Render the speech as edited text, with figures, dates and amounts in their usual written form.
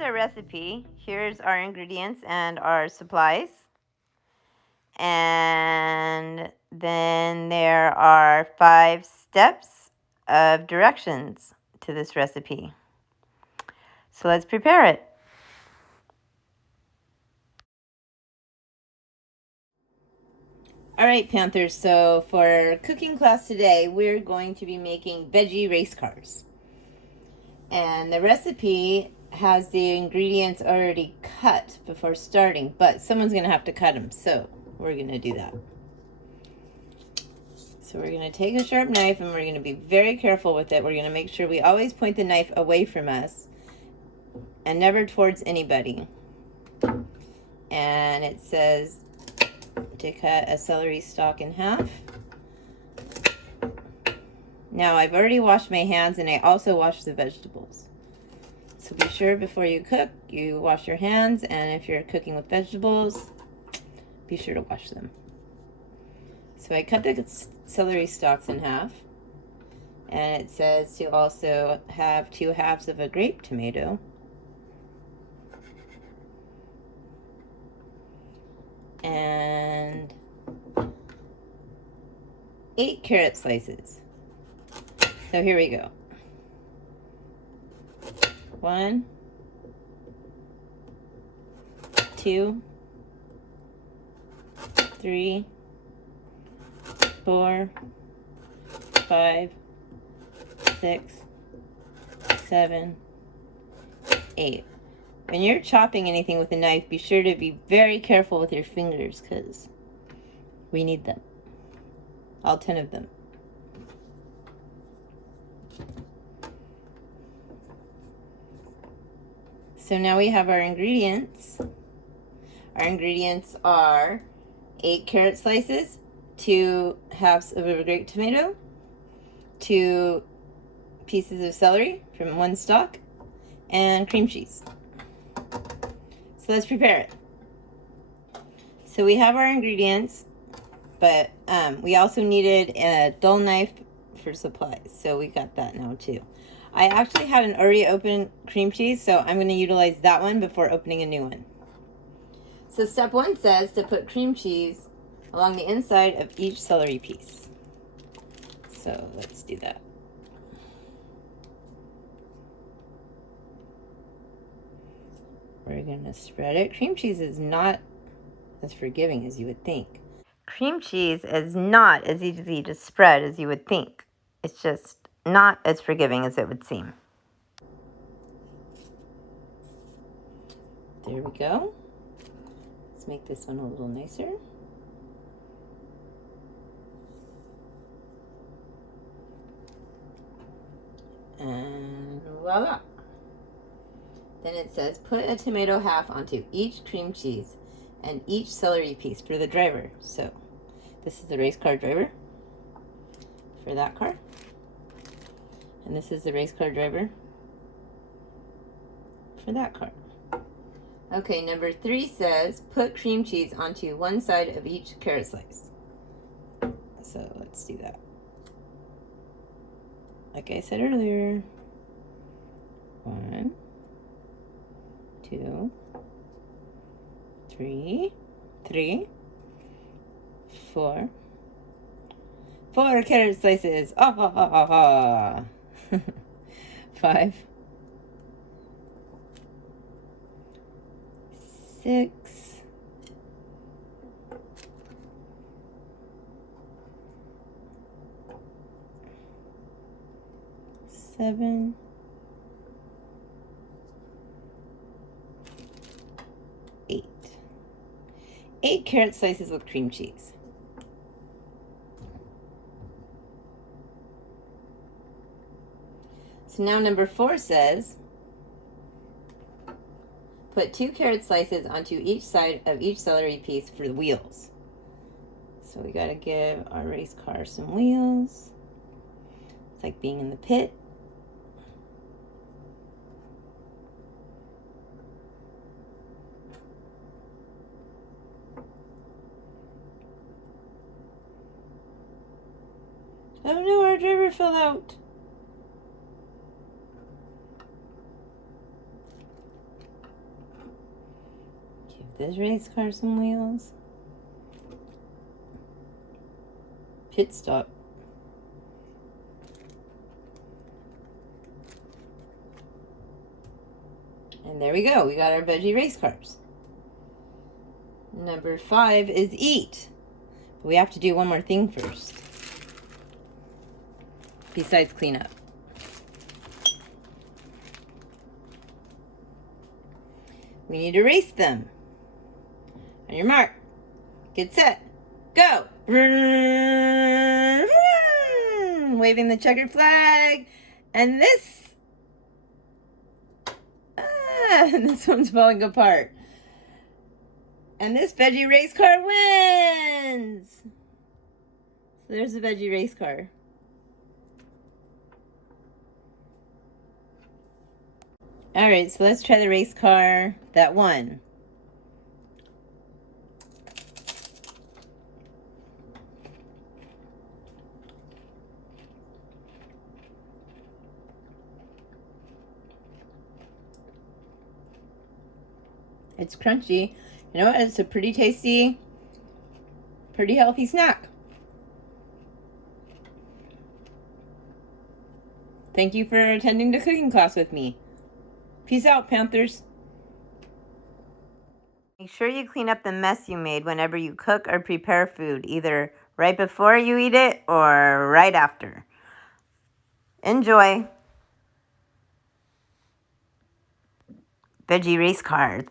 here's our recipe. Here's our ingredients and our supplies. And then there are 5 steps of directions to this recipe. So let's prepare it. All right, Panthers, so for cooking class today, we're going to be making veggie race cars. And the recipe has the ingredients already cut before starting, but someone's going to have to cut them, so we're going to do that. So we're going to take a sharp knife and we're going to be very careful with it. We're going to make sure we always point the knife away from us and never towards anybody. And it says to cut a celery stalk in half. Now I've already washed my hands and I also washed the vegetables. So be sure before you cook, you wash your hands, and if you're cooking with vegetables, be sure to wash them. So I cut the celery stalks in half, and it says to also have 2 halves of a grape tomato. And 8 carrot slices. So here we go. 1, 2, 3, 4, 5, 6, 7, 8. When you're chopping anything with a knife, be sure to be very careful with your fingers because we need them. All 10 of them. So now we have our ingredients. Our ingredients are 8 carrot slices, 2 halves of a grape tomato, 2 pieces of celery from 1 stalk, and cream cheese. So let's prepare it. So we have our ingredients, but we also needed a dull knife for supplies. So we got that now too. I actually had an already open cream cheese, so I'm going to utilize that one before opening a new one. So step 1 says to put cream cheese along the inside of each celery piece. So let's do that. We're going to spread it. Cream cheese is not as forgiving as you would think. Cream cheese is not as easy to spread as you would think. It's just not as forgiving as it would seem. There we go. Let's make this one a little nicer. And voila. Then it says put a tomato half onto each cream cheese and each celery piece for the driver. So this is the race car driver for that car. And this is the race car driver for that car. Okay, number 3 says put cream cheese onto one side of each carrot slice. So let's do that. Like I said earlier, 1, 2, 3, 4 carrot slices. 5, 6, 7, 8. 8 carrot slices with cream cheese. So now number 4 says put 2 carrot slices onto each side of each celery piece for the wheels. So we gotta give our race car some wheels. It's like being in the pit. Oh no, our driver fell out. this race car some wheels. Pit stop. And there we go. We got our veggie race cars. Number 5 is eat. But we have to do one more thing first. Besides clean up. We need to race them. On your mark. Get set. Go. Waving the checkered flag. And this. This one's falling apart. And this veggie race car wins. So there's the veggie race car. Alright, so let's try the race car that won. It's crunchy. You know what? It's a pretty tasty, pretty healthy snack. Thank you for attending the cooking class with me. Peace out, Panthers. Make sure you clean up the mess you made whenever you cook or prepare food, either right before you eat it or right after. Enjoy. Veggie race cars.